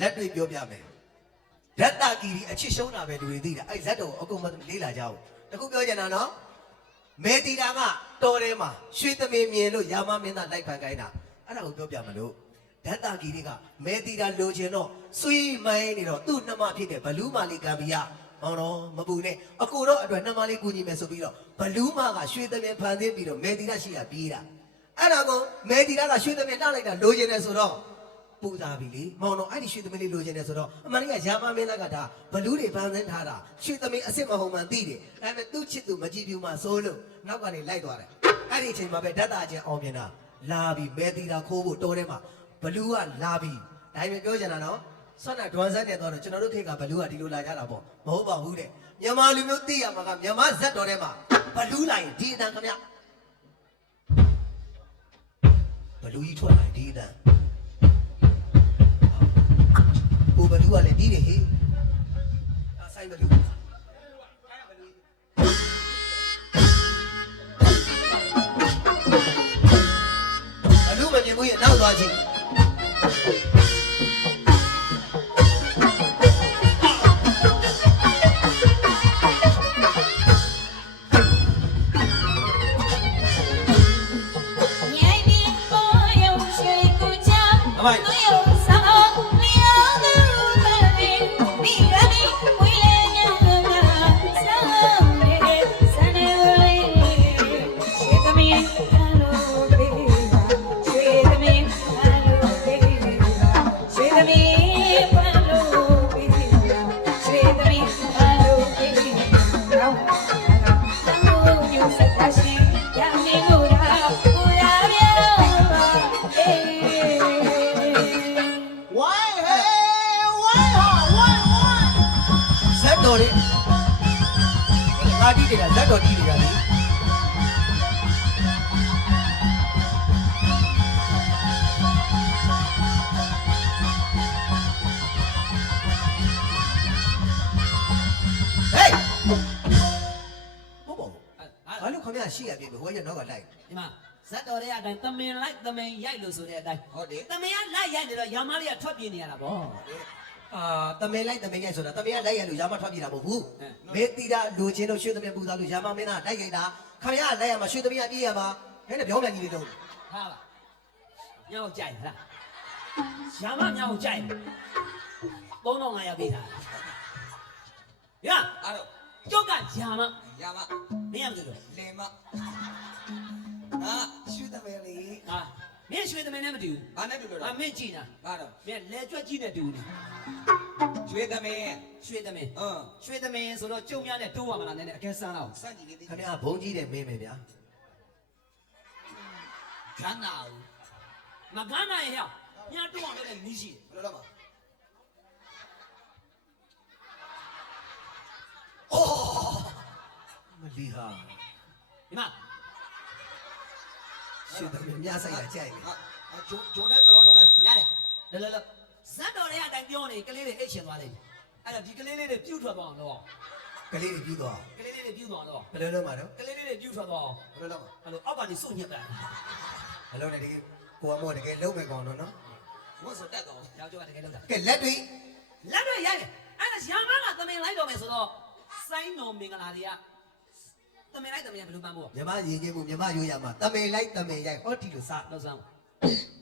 လက်တွေ့ပြောပြမယ်ဓာတ်တာကီရီအချစ်ရှုံးတာပဲလူတွေသိတာအဲ့ဇက်တော်ကိုအကုန်မလေးလာကြဘူးတခုပြောချင်တာနော်မေတီတာကတော်ထဲမှာရွှေသမင်မြင်လို့ရာမမင်းသားလိုက်ဖန်ခိုင်းတာအဲ့ဒါကိုပြောပြမလို့ဓာတ်တာကီရီကမေတီတာလိုချင်တော့စွီးမိုင်းနေတော့သူ့နှမဖြစ်တဲ့ဘလူးမာလီကံဘီယာဟောတော့မပူနဲ့အကိုတော့အတွက်နှမလေးကူညီမယ်ဆိုပြီးတော့ဘလူးမာကရွှေသမင်ဖန်သင်းပြီးတော့မေတီတာရှိရပြေးတာအဲ့ဒါကိုမေဒီနာကရွှေသမီးလှလိုက်တာလိုချင်တယ်ဆိုတော့ ပူသားပြီလေမောင်တော်အဲ့ဒီရွှေသမီးလေးလိုချင်တယ်ဆိုတော့အမှန်တကယ်ရာမမင်းသားကဒါဘလူးတွေပန်းစင်းထားတာရွှေသမီးအစ်စ်မဟုတ်မှန်သိတယ်အဲ့မဲ့သူ့ချစ်သူမကြည့်ပြူမှစိုးလို့နောက်ကနေလိုက်သွားတယ်အဲ့ဒီအချိန်မှာပဲဓာတ်တာချင်းအောင်မြင်တာလာပြီမေဒီနာခိုးဖို့တော်ထဲမှာဘလူးကလာပြီဒါပေမဲ့ပြောချင်တာနော်ဆွမ်းနာဒွန်ဆန်းနဲ့တော့ကျွန်တော်တို့ခေတ်ကဘလူးကဒီလိုလာကြတာပေါ့မဟုတ်ပါဘူးတဲ့မြန်မာလူမျိုးသိရမှာကမြန်မာဇက်တော်ထဲမှာဘလူးလိုက်ရင်ဒီအတန်ခင်ဗျဘလူကြီးထွက်လာဒီအတန် ဟိုဘလူကလည်းဒီးတယ်ဟေးအဆိုင်ဘလူဘလူမမြင်ဘူးရဲ့နောက်သွားကြည့်မြို တော်လေးငါတီးနေတာဇက်တော်တီးနေတာလေဟေးဟုတ်ပါဘူးဘာလို့ခမရရှိရပြီဘဝရနောက်ကလိုက်ဒီမှာဇတ်တော်တွေကအတိုင်းသမင်လိုက်သမင်ရိုက်လို့ဆိုတဲ့အတိုင်းဟုတ်တယ်သမင်ကလိုက်ရိုက်နေတော့ရောင်မလေးကထွက်ပြေးနေရတာဗော အာတမင်လိုက်တမင်ရိုက်ဆိုတာတမင်ကလိုက်ရလို့ရာမထွက်ပြေးတာမဟုတ်ဘူးဟမ်မေတီတာလူချင်းတို့ရွှေသမင်ပူသားလို့ရာမမင်းသားလိုက်ရိုက်တာခမရလိုက်ရမှာရွှေသမင်ကပြေးရမှာဟဲ့နဲ့ပြောင်းပြန်ကြီးလေးတော့ဟာလားညောင်ကြိုက်လားရာမညောင်ကြိုက်3500ပေးတာရအဲ့တော့ကျုပ်ကရာမရမမင်းရမလို့လေမဟာရွှေသမင်လေးဟာ မင်းရွှေသမင်နဲ့မတူဘူးဘာနဲ့တူလို့အလဲမင်းကြည့်နာဘာတော့မင်းလဲကြွက်ကြီးနဲ့တူတယ်ကျွေးသမင်းရွှေသမင်အင်းရွှေသမင်ဆိုတော့ကျုံများနဲ့တိုးရမလားနည်းနည်းအကဲစမ်းတော့စန့်ကြည့်လေးသိခမရဘုံကြီးတယ်မင်းမယ်ဗျာခန်းနာဦးမကန်းနိုင်ဟဲ့ညတိုးအောင်လည်းမီးရှိတယ်ဘယ်လိုလဲမမလီဟာဒီမှာ ရွှေသမင်မြဆိုင်တာကြိုက်တယ်ဟာဂျုံဂျုံနဲ့ကလောတော့လဲရတယ်လောလောလောဇတ်တော်တွေကအတိုင်းပြောနေကလေးတွေအိတ်ရှင်သွားလိမ့်မယ်အဲ့တော့ဒီကလေးလေးတွေပြုတ်ထွက်သွားအောင်တော့ကလေးတွေပြီးသွားကလေးလေးတွေပြုတ်သွားတော့ဘယ်လိုလုပ်မှာတော့ကလေးလေးတွေပြုတ်ထွက်သွားအောင်ဘယ်လိုလဲမအဲ့လိုအောက်ကနေစုညက်တာဘယ်လိုလဲတကယ်ကိုကမောတကယ်လုံးမယ်ကောင်တော့နော်ဝတ်စတက်တော့ယောက်ျားကတကယ်လောက်တာကဲလက်တွေလက်တွေရိုက်တယ်အဲ့ဒါရာမကသမင်လိုက်တော့မယ်ဆိုတော့စိုင်းတော်မင်္ဂလာတွေက သမင်လိုက်သမင်ကဘယ်လိုပန်းဖို့မြမရင်ချင်းမှုမြမရိုးရမှာတမင်လိုက်တမင်ရိုက်ဟောဒီလိုစလောက်စမ်းသမ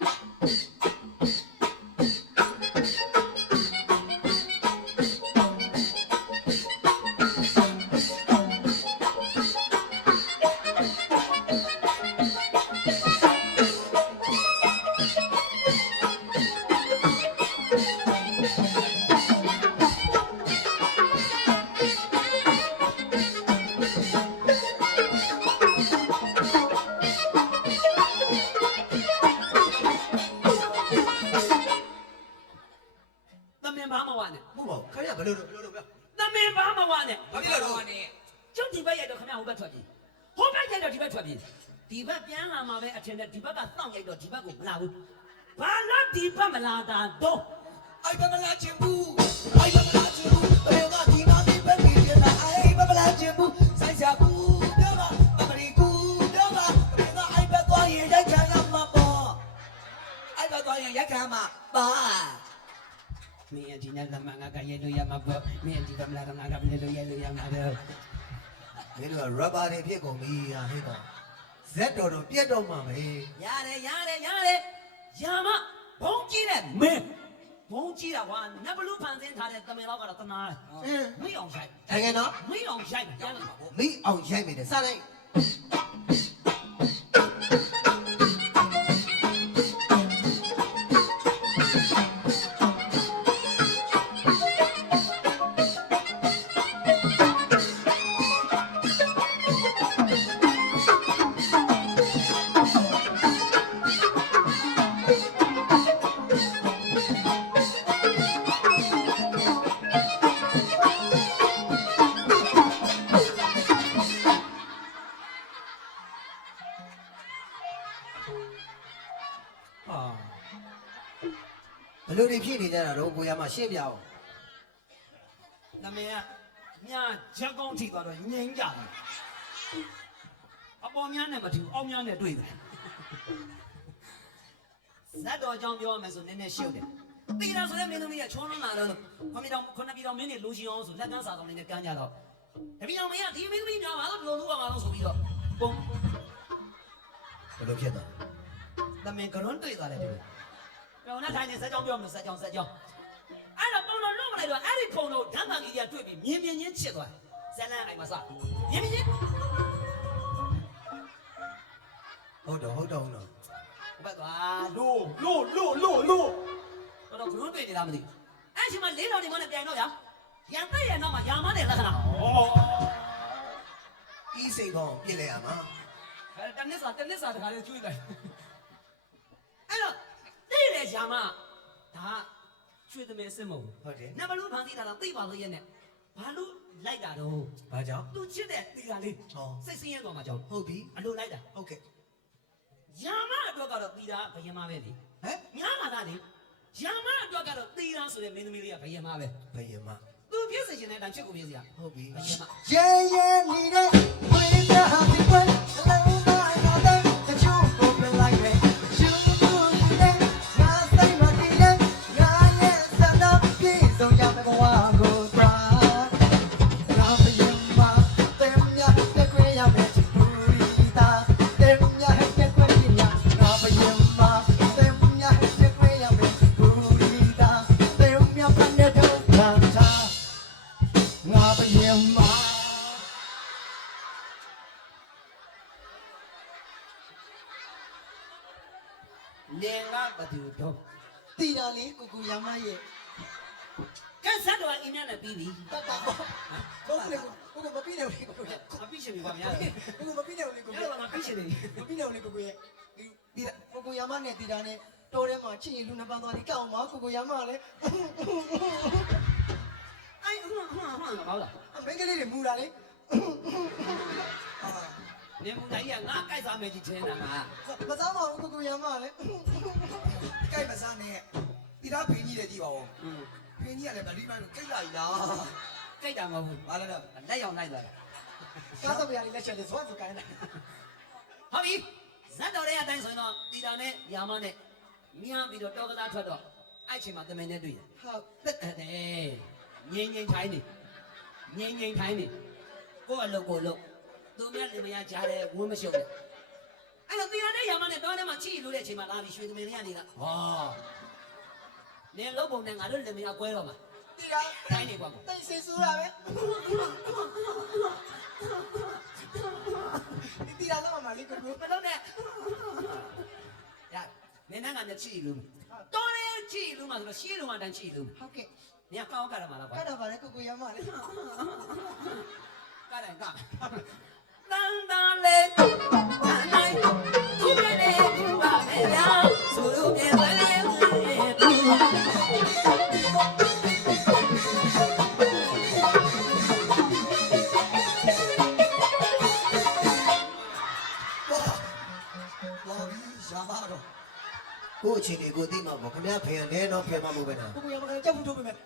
ထွက်ပြေးဒီဘက်ပြန်လာမှာပဲအထင်နဲ့ဒီဘက်ကတောင့်ရိုက်တော့ဒီဘက်ကိုမလာဘူးဘာလို့ဒီဘက်မလာတာတော့အိုက်ဘမလာချင်ဘူးအိုက်ဘမလာချင်ဘူးဘယ်ကဒီနာဒီဘက်ပြီးရတာအိုက်ဘမလာချင်ဘူးဆိုင်စာဘူးပြောပါအမရီကူပြောပါဘယ်ကအိုက်ဘသွားရင်ရိုက်ခံရမှာပေါ့အိုက်ဘသွားရင်ရိုက်ခံမှာပါမင်းအဒီနဲ့လမ်းမငါကရဲလို့ရမှာပေါ့မင်းအဒီကမလာတော့ငါကမလဲလို့ရဲလို့ရမှာတော့ မင်းတို့က rubber တွေဖြစ်ကုန်ပြီဟာဟဲ့တော့ဇက်တော်တော်ပြတ်တော့မှာပဲရတယ်ရတယ်ရတယ်ယာမဘုံကြီးနဲ့မင်းဘုံကြီးတာကွာနဘလူးဖန်ဆင်းထားတဲ့တမင်တော့ကတော့တနာတယ်အင်းမိအောင်ရိုက်တကယ်နော်မိအောင်ရိုက်ပြန်လာပါဘောမိအောင်ရိုက်မိတယ်စလိုက် ဘယ်လိုတွေဖြစ်နေကြတာတော့ကိုရမရှင်းပြအောင်နမင်းကညာချက်ကောင်းထိသွားတော့ငိမ့်ကြတယ်အပေါ်များနဲ့မထူအောက်များနဲ့တွေ့တယ်ဇတ်တော်ကြောင့်ပြောရမယ်ဆိုနည်းနည်းရှုပ်တယ်တီတာဆိုတဲ့မင်းသမီးကချောလွန်းလာတော့ခွန်မီတော်ခွန်ပြည်တော်မင်းတွေလူရှင်အောင်ဆိုလက်ကန်းစာတော်လေးနဲ့ကမ်းကြတော့တပီတော်မင်းကဒီမင်းသမီးများပါတော့ဘယ်လိုလုပ်ရမှာလို့ဆိုပြီးတော့ပုံဘယ်လိုဖြစ်သွားတမင်ကရွန်းတွေ့သွားတယ်ဒီလို ပြောနေထိုင်နေစက်ကြောင်းပြောမလို့စက်ကြောင်းစက်ကြောင်းအဲ့တော့ပုံတော်လွတ်မလိုက်တော့အဲ့ဒီပုံတော်ဓမ္မကြီးကတွေ့ပြီးမြင်မြင်ချင်းချစ်သွားဇလန်အိမ်မှာစမြင်မြင်ချင်းဟုတ်တော့ဟုတ်တော့ဟုတ်တော့ဘက်သွားလို့လို့လို့လို့လို့တော့တော့ကရွန်းတွေ့နေတာမသိဘူးအဲ့ချိန်မှာလေးတော်ဒီမနဲ့ပြန်တော့ဗျာရံတဲ့ရနောက်မှာယာမနဲ့လက္ခဏာဩဤစိတ်ကောင်းပြစ်လိုက်ရမှာအဲ့တနစ်စာတနစ်စာတခါလေးကျွေးလိုက်အဲ့တော့ တဲ့လေယာမဒါချွေသမီးအစ်စ်မဟုတ်ဟုတ်တယ်နံပါတ်လို့ဖန်စီတာတော့သိပါလို့ရဲ့နဲ့ဘာလို့လိုက်တာတော့ဘာကြောင့်သူချစ်တဲ့တီတာလေးဟောစိတ်ဆင်းရဲသွားမှာကြောင့်ဟုတ်ပြီအလိုလိုက်တာဟုတ်ကဲ့ယာမအတွက်ကတော့တီတာဘယင်မပဲလေဟမ်ညာလာတာလေယာမအတွက်ကတော့တီတာဆိုတဲ့မင်းသမီးလေးကဘယင်မပဲဘယ်ရမသူပြည့်စင်ချင်တဲ့အတိုင်းချစ်ကိုပြည့်စရာဟုတ်ပြီဘယင်မရဲရဲနေတဲ့ဝိညာဉ်ဒီကွ နေငါဘသူတော့တီတာလေးကိုကိုရမရဲ့ကဲဆက်တော့အင်းနဲ့ပြီးပြီတတ်တာပေါ့ကိုကိုကိုကိုမပြီးနေဘူးကိုကိုမပြီးရှင်ပြီပါမရတယ်ကိုကိုမပြီးနေဘူးကိုရကိုတော့မပြီးရှင်နေမပြီးနေဘူးကိုကိုရဲ့တီတာကိုကိုရမနဲ့တီတာနဲ့တော်ထဲမှာချစ်ရင်လူနှစ်ပန်းသွားဒီကောက်မှာကိုကိုရမလည်းအဲ့ဟွန်းဟွန်းဟွန်းဟောလားမင်းကလေးတွေမူတာလေ နေမူနိုင်ရငါကြိုက်စားမယ်ကြီးချင်းတာငါမစားပါဘူးကိုကိုရမလည်းကြိုက်မစားနဲ့ဒီသားဖေးကြီးလည်းကြည့်ပါဦးอืมဖေးကြီးကလည်းဗလီမိုင်းကိုကြိတ်လိုက်လားကြိုက်တာမဟုတ်ဘူးဘာလဲတော့လက်ရောက်လိုက်သွားတာစားတော့ပြရလေးလက်ချက်လေးဇွတ်ဇွတ်ကိုင်းလိုက်ဟုတ်ပြီဇတ်တော်တဲ့အတိုင်းဆိုရင်တော့တီတာနဲ့ယာမနဲ့မြားပြီးတော့တောကစားထွက်တော့အဲ့ချိန်မှာတမင်နဲ့တွေ့တယ်ဟုတ်တက်တယ်ငိမ့်ငိမ့်ထိုင်းနေငိမ့်ငိမ့်ထိုင်းနေကိုယ့်အလုပ်ကိုလုပ် သူများလင်မယားကြားတယ်ဝန်းမရှုံနဲ့အဲ့တော့တီတာနဲ့ယာမနဲ့တောထဲမှာချီလို့တဲ့အချိန်မှာလာပြီးရွှေသမင်လေးကနေလာဟောနင်လုပ်ပုံနဲ့ငါတို့လင်မယားကွဲတော့မှာတီတာထိုင်းနေကွာတိတ်ဆေးဆူတာပဲဒီတီတာလောက်မှာလေးကိုကိုမလုပ်နဲ့ရနင်နဲ့ငါမျက်ချီလို့တော်တယ်ချီလို့မှာဆိုတော့ရှေးလုံးမှတန်းချီလို့ဟုတ်ကဲ့ညကောင်းကြရမှာလားကွာအဲ့ဒါပါလေကိုကိုရမလေးကတယ်က တန်တန်လေးနိုင်သူပြနေသူပါမယ်ညာဆိုလို့ပြေတယ်လေဝါဝါပြီးရှာမတော့ကို့အချိန်လေးကိုသိမှာပေါ့ခင်ဗျာဖေရနဲတော့ဖေမမို့ပဲနာကိုကိုရမကကြောက်ဘူးထုတ်ပြီမဲ့ဩ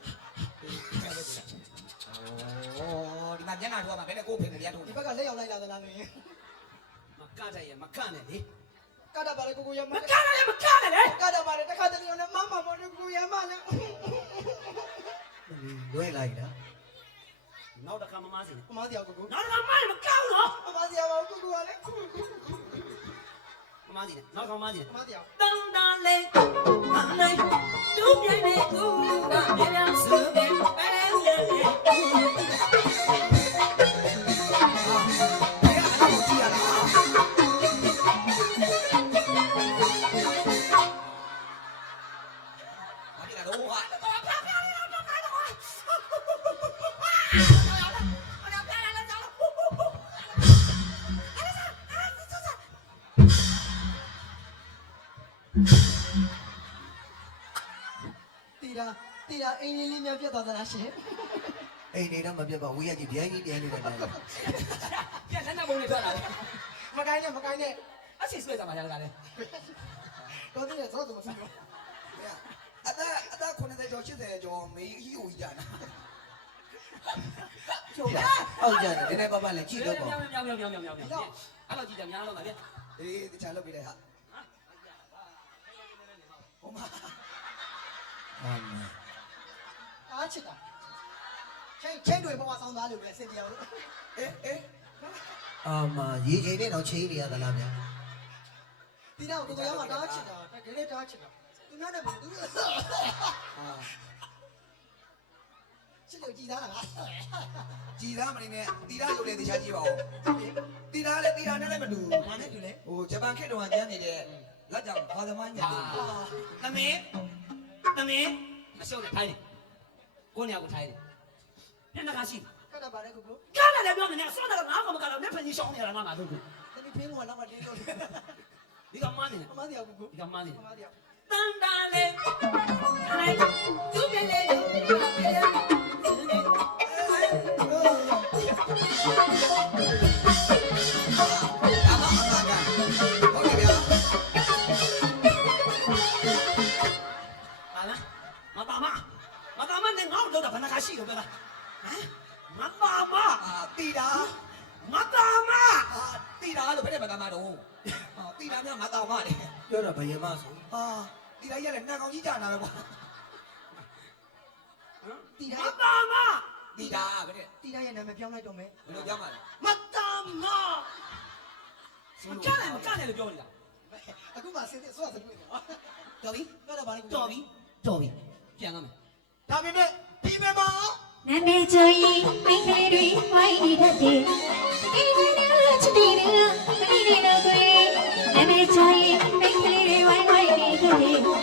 ညနာတော့မှာဘယ်နဲ့ကိုဖေးနေရတော့ဒီဘက်ကလက်ရောက်လိုက်လာသလားလို့မကတဲ့ရမကနဲ့လေကတာပါလေကိုကိုရမမကနဲ့မကနဲ့လေကတာပါလေတခါတလေနဲ့မမမော်ကိုကိုရမလည်းလွဲလိုက်လားနောက်တစ်ခါမမစီနဲ့ပမားတရားကိုကိုနောက်တစ်ခါမမကောင်းတော့ပမားတရားပါကိုကိုကလည်းမမစီနဲ့နောက်တစ်ခါမမစီနဲ့ ပမားတရားတန်တာလေးအနိုင်သူပြိုင်နေသူကမြေပြန်စုတယ်ပဲလေလေတရား တာတီတာအင်းလေးလေးများပြတ်သွားသလားရှင်အိမ်နေတော့မပြတ်ပါဝေးရကြီးဗျိုင်းကြီးပြန်နေတဲ့တိုင်းပြန်လက်နဲ့ပုံနဲ့ထွက်လာတယ်မကိုင်းနဲ့မကိုင်းနဲ့အစီဆွဲစားမှရတာလေတော့တဲ့သောတော့မစဘူးအသက်အသက်90ကျော်80ကျော်မေးဟီဟိုကြီးကြတာကျုပ်ကအောက်ကြတယ်ဒီနေ့ပါပါလဲကြည့်တော့ပေါ့မြောင်မြောင်မြောင်မြောင်မြောင်မြောင်မြောင်အဲ့လိုကြည့်ကြများလို့ပါဗျအေးတခြားလုပ်ပြလိုက်ဟာဟိုမှာအာမင် အားချစ်တာချိန်ချိန်တွေဘဝဆောင်သားလို့ပဲစင်တရားလို့အေးအေးအာမရေချိန်နဲ့တော့ချိန်နေရသလားဗျာတီတာကိုကိုရောမှာတားချစ်တာတကယ်လည်းတားချစ်တာသူများနဲ့ဘူးသူချစ်ဟာလို့ကြည်သားတာလားကြည်သားမနေနဲ့တီသားရုပ်လေးတခြားကြည့်ပါဦးတီသားလည်းတီသားနဲ့လည်းမတူဘာနဲ့တူလဲဟိုဂျပန်ခေတ်တုန်းကကျန်းနေတဲ့လက်ကြောင့်ဘာသမားညက်တယ်သမင်းသမင်းမရှုပ်နဲ့ထိုင်းတယ် ကိုနေရာကိုထိုင်းတယ်ပြန်တကားရှိခက်တာပါလေကိုကိုကားလာလည်းပြောနေတယ်ဆောင်းတယ်ငါကမကတော့လက်ဖက်ကြီးရှောင်းနေတာငါမှတို့ကိုတမီးဖင်းမောလောက်မှတင်းတော့ဒီကမှန်းနေတယ်ပမားတရားကိုကိုဒီကမှန်းနေပမားတရားတန်တာလေးအဲ့သူပြလေသူပြလေဒါမှအမှန်ကန်ဟုတ် တော့ဟာတီတာများမတော်ပါနဲ့ပြောတော့ဘယင်မဆိုဟာတီတာကြီးလည်းနှံကောင်ကြီးကြာနာပဲကွာတီတာမပါမတီတာဘယ်နဲ့တီတာရဲ့နာမည်ပြောင်းလိုက်တော့မယ်ဘယ်လိုပြောမှာလဲမတာမမကလည်းမကလည်းလို့ပြောနေတာအခုမှဆင်းသက်ဆိုရစတွေ့တယ်တော်ပြီတော့တော့ပါလေကိုတော်ပြီတော်ပြီပြန်လာမယ်ဒါပေမဲ့ဒီမဲ့မောင်နာမည်ကျော်ရင်မိန်းကလေးတွေဝိုင်းနေတတ်တယ်။ အိမ်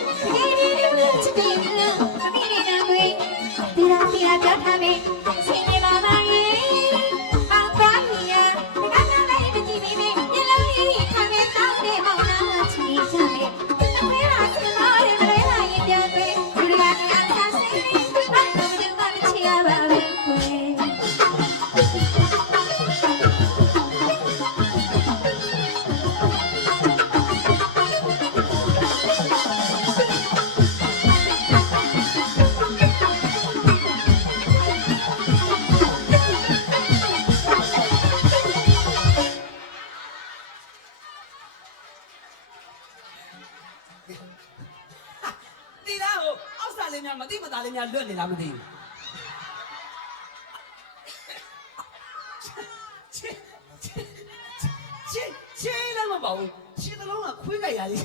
လည်းမပေါ့ရှင်းတလုံးကခွေးကြရည်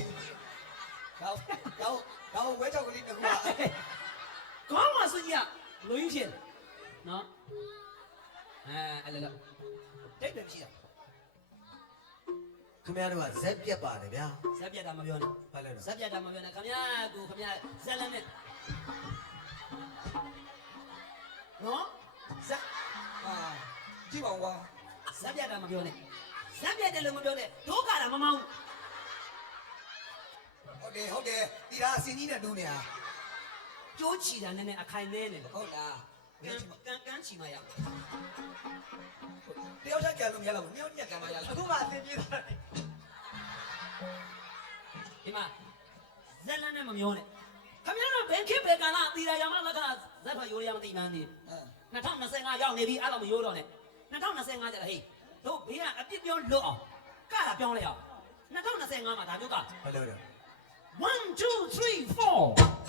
တော့တော့တော့ဝဲချောက်ကလေးတစ်ခုကခေါင်းမစကြီးကလူကြီးဖြစ်နော်အဲအဲ့လိုတိတ်တယ်ရှိတာခင်ဗျားတို့ကဇက်ပြက်ပါတယ်ဗျာဇက်ပြတ်တာမပြောနဲ့ဘာလဲတော့ဇက်ပြတ်တာမပြောနဲ့ခမရကိုခမရဇက်လည်းနဲ့နော်ဇက်အာကြည့်ပါဦးကွာဇက်ပြတ်တာမပြောနဲ့ ဇက်ပြတ်တယ်လို့မပြောနဲ့ဒုက္ခတာမမောင်းဟုတ်တယ်ဟုတ်တယ်တီတာအစင်းကြီးနဲ့တူးနေတာကျိုးချီတာနဲ့နဲ့အခိုင်နဲနဲ့ဟုတ်လားကန်းကန်းကန်းချီမရတယောက်ချက်ကြံလို့မရတော့ဘူးနှစ်ယောက်ညက်ကံမရလားအခုမှအဆင်ပြေသွားတယ်ဒီမှာဇက်လည်းနဲ့မပြောနဲ့ခမရတော့ဘယ်ခေတ်ဘယ်ကာလအတီရာရမလက်ကဇက်ဖတ်ရိုးရမသိမှန်းနေဟမ်2025ရောက်နေပြီအဲ့လိုမရိုးတော့နဲ့2025ကျတော့ဟေး တို့ဘေးကအပြစ်ပြောလွတ်အောင်ကတာပြောင်းလိုက်အောင်2025မှာဒါမျိုးကဘာလို့လဲ1 2 3 4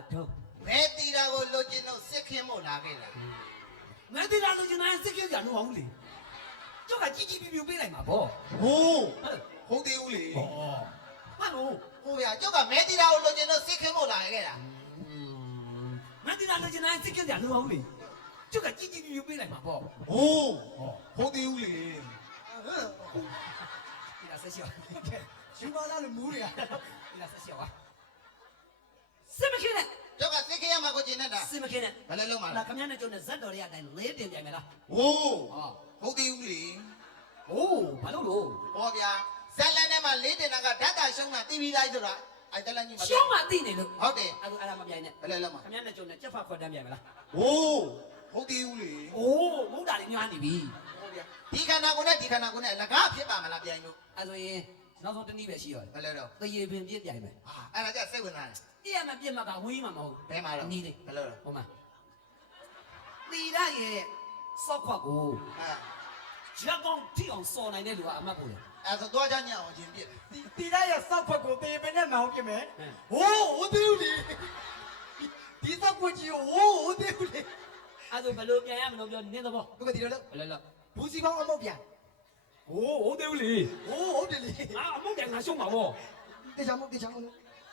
တာတော့မဲတီတာကိုလိုချင်တော့စစ်ခင်းမို့လာခဲ့တာမင်းတို့လာလို့ကျွန်တော်စစ်ကြကြလို့အောင်လေကျုပ်ကကြီးကြီးပြပြပေးလိုက်မှာပေါ့ဟိုးဟုတ်ဟုတ်သေးဘူးလေဘာလို့ဟိုဗျာကျုပ်ကမဲတီတာကိုလိုချင်တော့စစ်ခင်းမို့လာခဲ့တာမင်းတို့လာလို့ကျွန်တော်စစ်ကြကြလို့အောင်လေကျုပ်ကကြီးကြီးပြပြပေးလိုက်မှာပေါ့ဟိုးဟုတ်သေးဘူးလေဒီလားဆက်ရှော့ယူပါလားလို့မူးရဒီလားဆက်ရှော့ပါ စစ်မခင်းနဲ့ ကျုပ်ကစစ်ခင်းရမှာကိုကျင်နေတာ စစ်မခင်းနဲ့ ဘယ်လိုလုပ်မှာ လာ လဲ ခမရနဲ့ကျုံနဲ့ဇက်တော်ရအတိုင်းလေးတင်ပြန်မယ်လား ဟိုး ဟော ဟုတ်သေးဘူးလေ โอ้ဘာလို့လို့ ဟောဗျာဇက်လန်ထဲမှာလေးတင်တာကဓာတ်တာရှုံးတာတီဗီလိုက်ဆိုတာအဲ့တလန်ကြီးမှာ ရှောင်းမသိနေလို့ ဟုတ်တယ် အဲ့ဒါအဲ့ဒါမပြိုင်နဲ့ ဘယ်လိုလုပ်မှာ ခမရနဲ့ကျုံနဲ့ကြက်ဖတ်ခွက်တန်းပြန်မယ်လား ဟိုးဟုတ်သေးဘူးလေ โอ้မဟုတ်တာလေးများနေပြီ ဟောဗျာဒီခန္ဓာကိုယ်နဲ့ဒီခန္ဓာကိုယ်နဲ့အလကားဖြစ်ပါမလားပြန်လို့ အဲ့ဆိုရင် နောက်ဆုံးတစ်နည်းပဲရှိရောဘယ်လိုတော့တရေပင်ပြစ်ပြိုင်မယ်ဟာအဲ့ဒါကြစိတ်ဝင်စားတယ်ပြည့်ရမပြစ်မှာကဝေးမှာမဟုတ်ဘယ်မှာတော့နီးလေးဘယ်လိုတော့ဟိုမှာတီရရဲ့စောက်ခွက်ကိုအဲရက်ကောင်ထိအောင်စော်နိုင်တဲ့လူကအမှတ်ကိုလေအဲ့ဆိုတော့ကြညအောင်ချင်းပြစ်တီတီရရဲ့စောက်ဖက်ကိုတေးပင်နဲ့မောင်းပြမယ်ဟမ်ဟိုးဟုတ်သေးဘူးလေဒီစောက်ကွကြီးကိုဟိုးဟုတ်သေးဘူးလေအဲ့ဆိုဘယ်လိုပြန်ရမလို့ပြောနင်းသဘောဘုကတီတော့ဘယ်လိုလဲဘူးစီပေါင်းအမောက်ပြန် โอ้ဟုတ်တယ်ဦးလေဟိုးဟုတ်တယ်လေအာအမောက်ပြန်ငါရှုံးမှာဗောတေချာမို့တေချာမို့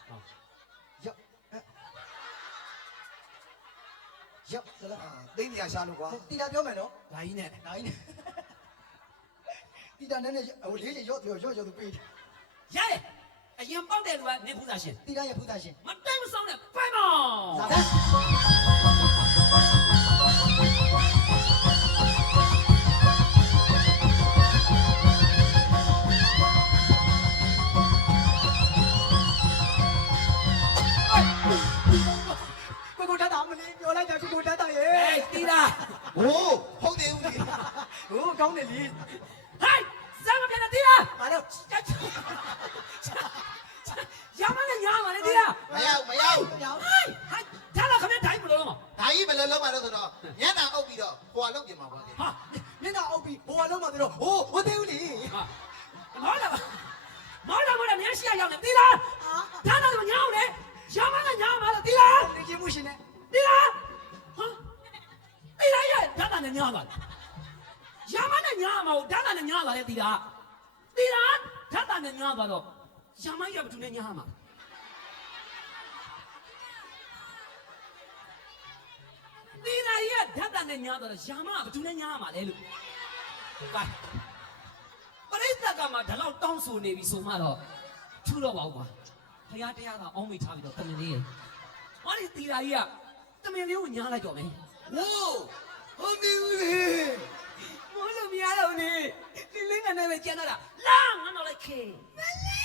ရောက်ရောက်သလားသိနေရရှာလို့ကွာတီတာပြောမယ်နော်ဒါကြီးနဲ့နိုင်နေတီတာနဲ့နဲ့ဟိုလေးချရော့ရော့ရော့သူပေးတယ်ရတယ်အရင်ပေါက်တဲ့လူကနေဖူးသားရှင်တီတာရဲ့ဖူးသားရှင်မတိုင်းမဆောင်နဲ့ဖိုင်မောင် ဟိုးဟုတ်သေးဘူးလေဟိုကောင်းတယ်လေ နဲ့ညာပါလေတီတာတီတာဒါလာနဲ့ညာပါတော့ရမရဘသူနဲ့ညာမှာတီတာရဲ့ဓာတ်တန်နဲ့ညာတော့ရမဘသူနဲ့ညာမှာလဲလို့ကဲပရိသတ်ကမှဒီလောက်တောင်းဆိုနေပြီဆိုမှတော့ထူတော့ပါဘူးကွာဖခင်တရားကအောင်းမိထားပြီးတော့တမင်လေးရဲ့ဟောဒီတီတာကြီးကတမင်လေးကိုညာလိုက်တော့မယ်ဟိုးဟုတ်သေးဘူးလေ မိုးလို့မရတော့နေဒီလေးနဲ့ပဲကျန်တော့တာလာငါတော့လိုက်ခေမလဲချ